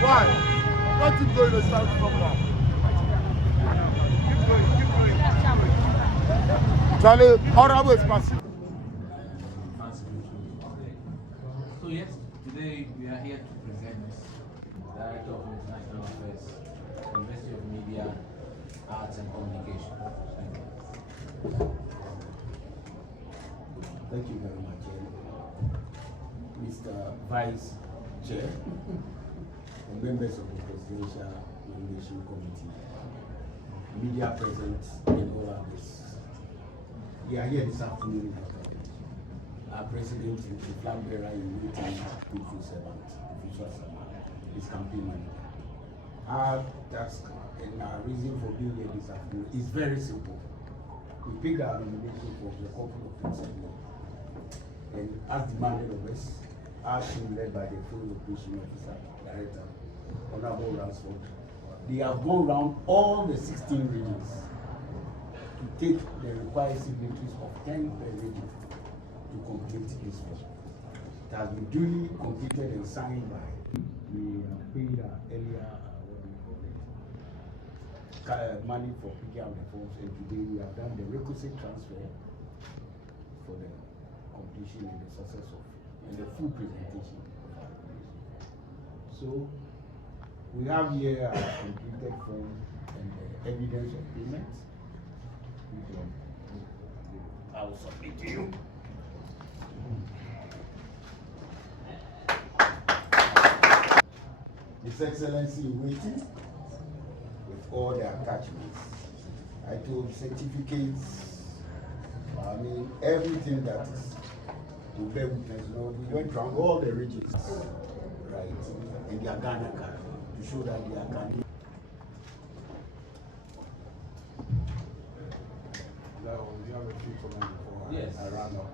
Why? What is going to start from now? Charlie, honorable is passing. So yes, today we are here to present Director of International Affairs, University of Media, Arts and Communication. Thank you very much, Mr. Vice Chair and members of the Presidential Nomination Committee, media present and all others. We are here this afternoon. Our President, the flag bearer in waiting, faithful servant, official servant, his campaign manager. Our task and our reason for being here this afternoon is very simple. We picked our nomination for the couple of weeks ago. And as demanded of us, our team led by the Field Operation Officer, Director, Honorable Ransford, they have gone around all the 16 regions to take the required signatures of 10 per region to complete this work. It has been duly completed and signed by. We paid earlier, what do you call it, money for picking up the forms, and today we have done the requisite transfer for the completion and the success of and the full presentation of our application. So we have here a completed form and the evidence of payment. I will submit to you. His Excellency waiting with all the attachments. I told certificates, I mean everything that is to bear witness. You know, we went around all the regions, right, in their Ghana card to show that they are Ghanaian. You have a few comments before Yes. I round up.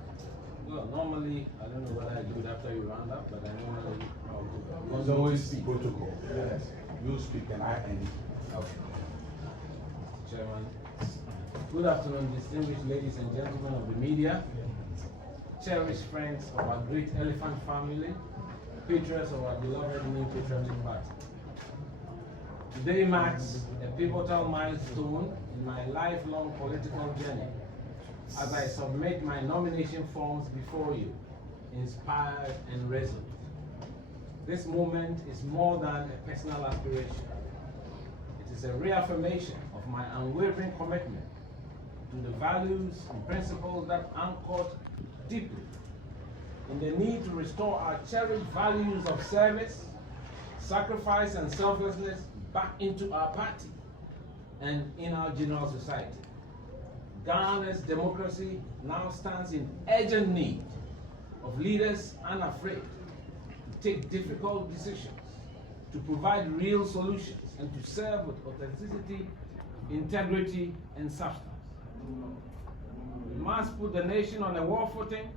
Well, normally, I don't know whether I do it after you round up, but I normally There's always protocol. Yes. You speak and I end. Okay. Chairman. Good afternoon, distinguished ladies and gentlemen of the media, cherished friends of our great elephant family, patrons of our beloved new patriotic party. Today marks a pivotal milestone in my lifelong political journey as I submit my nomination forms before you, inspired and resolute. This moment is more than a personal aspiration. It is a reaffirmation of my unwavering commitment to the values and principles that anchored deeply in the need to restore our cherished values of service, sacrifice and selflessness back into our party and in our general society. Ghana's democracy now stands in urgent need of leaders unafraid to take difficult decisions, to provide real solutions, and to serve with authenticity, integrity, and substance. We must put the nation on a war footing,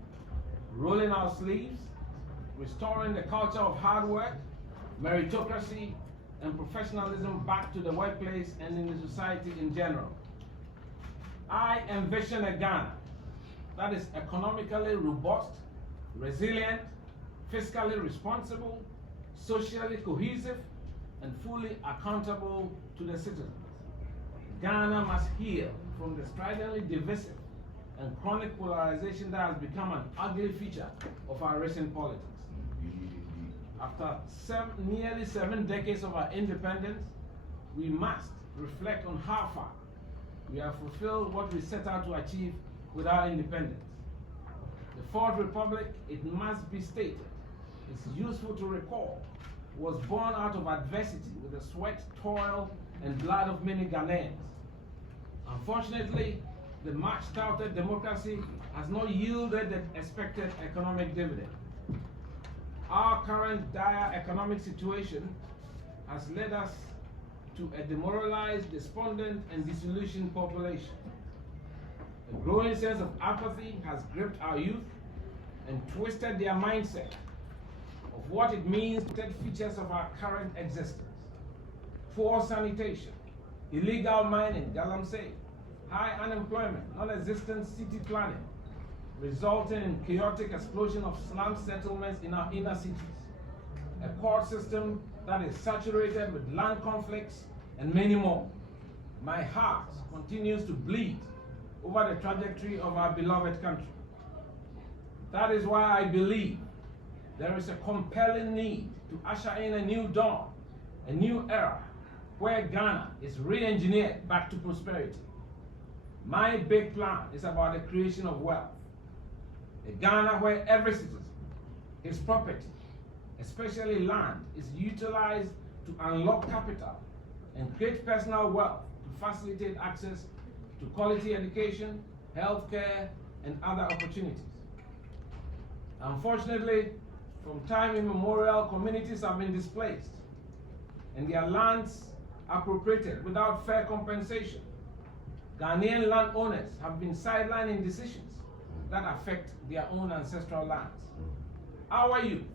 rolling our sleeves, restoring the culture of hard work, meritocracy, and professionalism back to the workplace and in the society in general. I envision a Ghana that is economically robust, resilient, fiscally responsible, socially cohesive, and fully accountable to the citizens. Ghana must heal from the stridently divisive and chronic polarization that has become an ugly feature of our recent politics. After nearly 7 decades of our independence, we must reflect on how far we have fulfilled what we set out to achieve with our independence. The Fourth Republic, it must be stated, it's useful to recall, was born out of adversity with the sweat, toil, and blood of many Ghanaians. Unfortunately, the much-touted democracy has not yielded the expected economic dividend. Our current dire economic situation has led us to a demoralized, despondent, and disillusioned population. A growing sense of apathy has gripped our youth and twisted their mindset of what it means to take features of our current existence. Poor sanitation, illegal mining, galamsey, high unemployment, non-existent city planning, resulting in chaotic explosion of slum settlements in our inner cities. a court system that is saturated with land conflicts, and many more. My heart continues to bleed over the trajectory of our beloved country. That is why I believe there is a compelling need to usher in a new dawn, a new era, where Ghana is re-engineered back to prosperity. My big plan is about the creation of wealth. A Ghana where every citizen, his property, especially land, is utilized to unlock capital and create personal wealth to facilitate access to quality education, healthcare, and other opportunities. Unfortunately, from time immemorial, communities have been displaced and their lands appropriated without fair compensation. Ghanaian landowners have been sidelined in decisions that affect their own ancestral lands. Our youth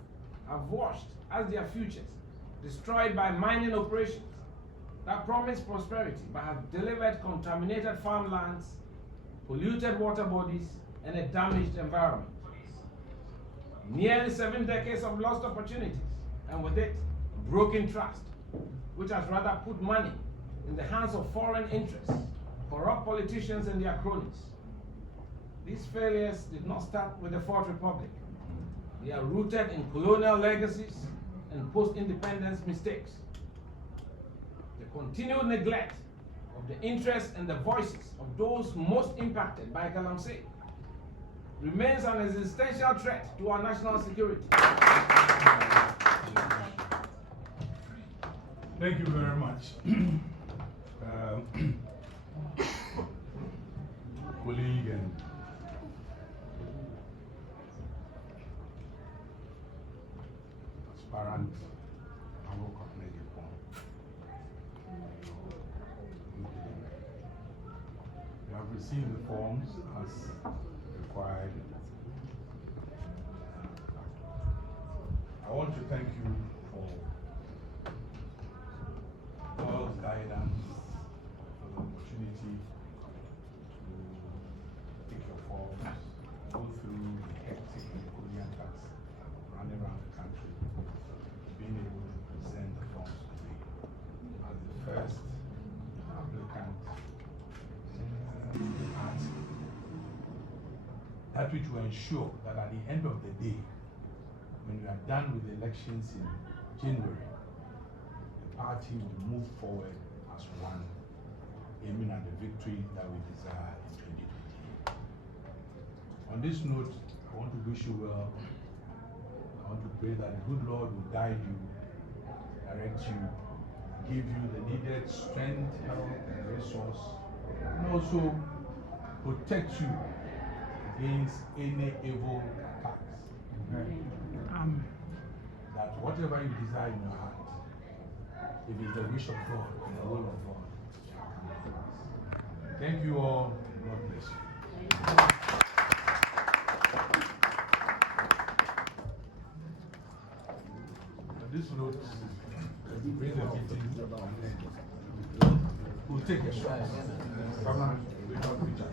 have watched as their futures destroyed by mining operations that promise prosperity but have delivered contaminated farmlands, polluted water bodies, and a damaged environment. Nearly 7 decades of lost opportunities, and with it, broken trust, which has rather put money in the hands of foreign interests, corrupt politicians and their cronies. These failures did not start with the Fourth Republic. They are rooted in colonial legacies and post-independence mistakes. The continued neglect of the interests and the voices of those most impacted by Galamsey remains an existential threat to our national security. Thank you very much. Colleague and aspirant Agyapong. You have received the forms as required. I want to thank you for God's guidance, for the opportunity to take your forms, go through the hectic and Korean tax, running around the country, being able to present the forms today as the first applicant. That which will ensure that at the end of the day, when we are done with the elections in January, the party will move forward as one, aiming at the victory that we desire in 2028. On this note, I want to wish you well. I want to pray that the good Lord will guide you, direct you, give you the needed strength, health, and resource, and also protect you against any evil attacks. That whatever you desire in your heart, if it's the wish of God and the will of God, shall come to pass. Thank you all. God bless you. On this note, we bring the meeting. We'll take a shot. Come on, we don't reach out.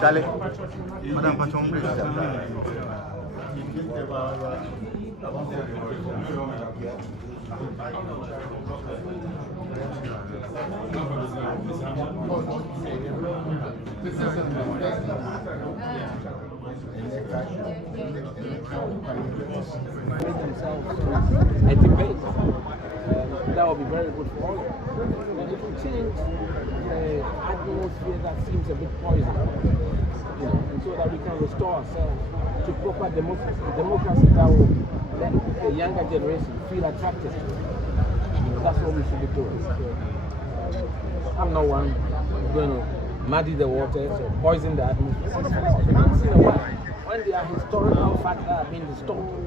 Dale. Madame, facciamo un break. A debate that will be very good for all. And it will change the atmosphere that seems a bit poisoned, and so that we can restore ourselves to proper democracy, democracy that will let the younger generation feel attracted to it. That's what we should be doing. I'm not one who's going to muddy the waters or poison the atmosphere. Once in a while, when there are historical facts that have been distorted,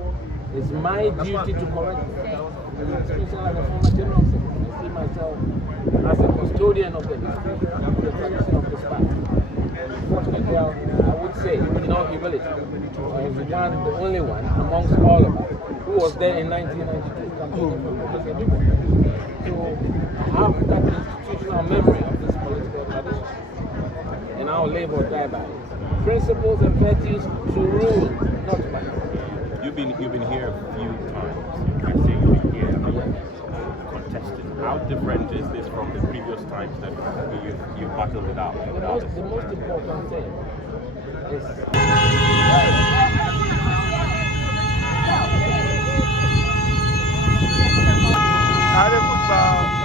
it's my duty to correct them. Especially as a former general secretary, I see myself as a custodian of the history, the tradition of this party. Fortunately, I would say, in all humility, I have become the only one amongst all of us who was there in 1992 campaigning for Professor Dubois. So I have that institutional memory of this political tradition. And I'll live or die by it. Principles and virtues to rule, not by. You've been here a few times. I say you've been here contested. How different is this from the previous times that you battled it out? The most important thing is Football.